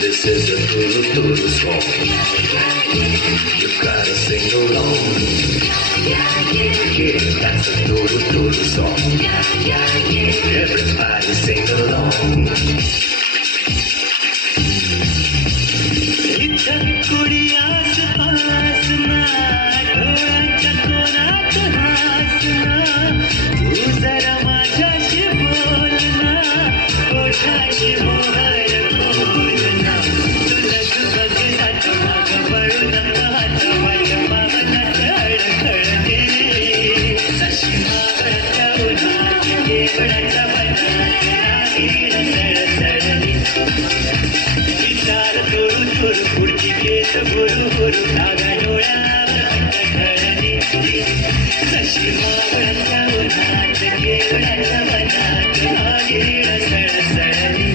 This is a Turu song. You gotta sing along. Yeah, that's a Turu song. Everybody sing along. इथं कुडी आसपास ना डोळ्याच्या कोणात हासना तू जरा माझ्याशी बोल ना ओठाशी मोहर खोल ना तुझं बघण्यात माग पळून पाहत माझ्या मागण्यात अडखळते तशी मागच्या उन्हात केवळाच्या मनात लागेल सळसळली पुढची केस गुरु गुरु धागा डोळ्यावर ढळली तशी मावळ्याच्या उन्हात केवळ्याच्या मनात लागेल सळसळली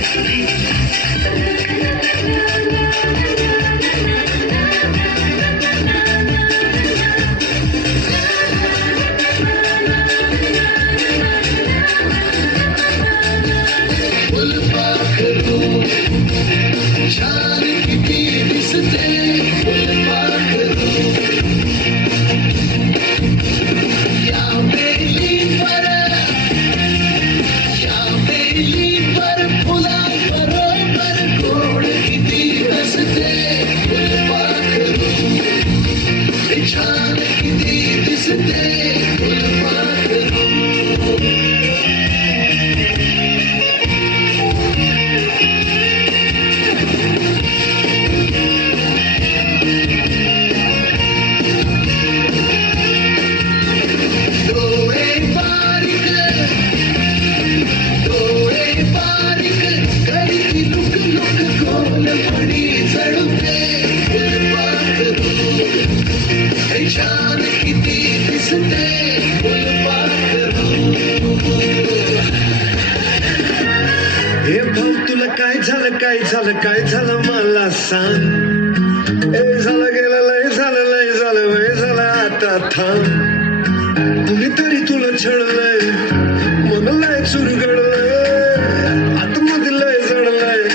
हे भाऊ तुला काय झालं मला सांग ए झालं गेलं लय झालं वय झालं आता थांब कुणीतरी तुला छळलंय मन लय चुरगडलंय आतमध्ये लय जडलंय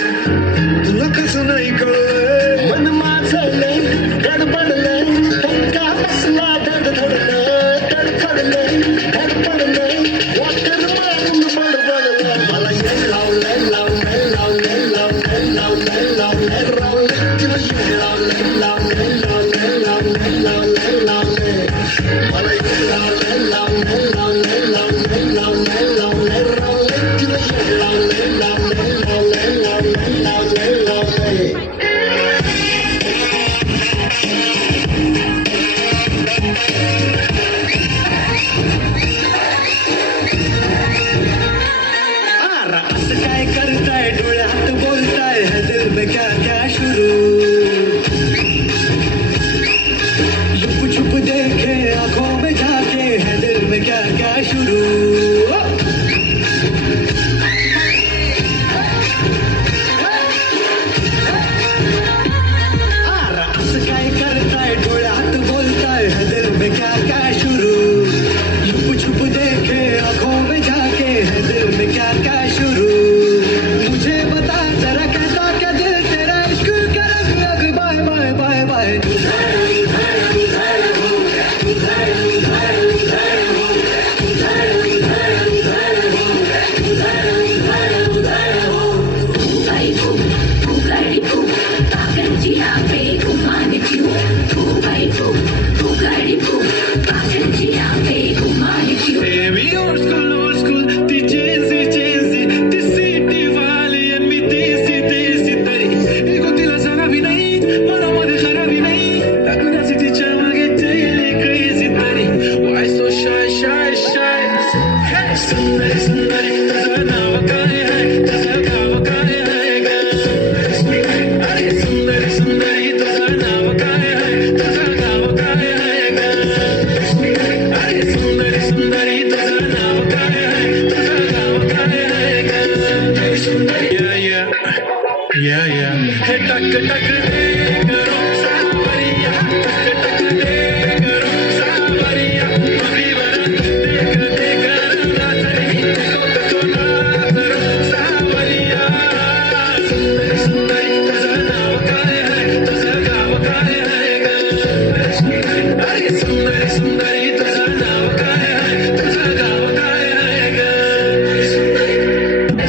तुला कसं नाही कळलंय मन माझं लय गडबडलंय धक्का बसला धडधडलंय धडधडलंय धडपडलंय वाटर मारून बडबडलंय मला ये लावलंय मला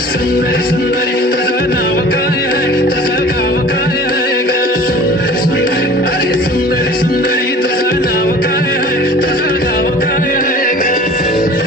Sunrise.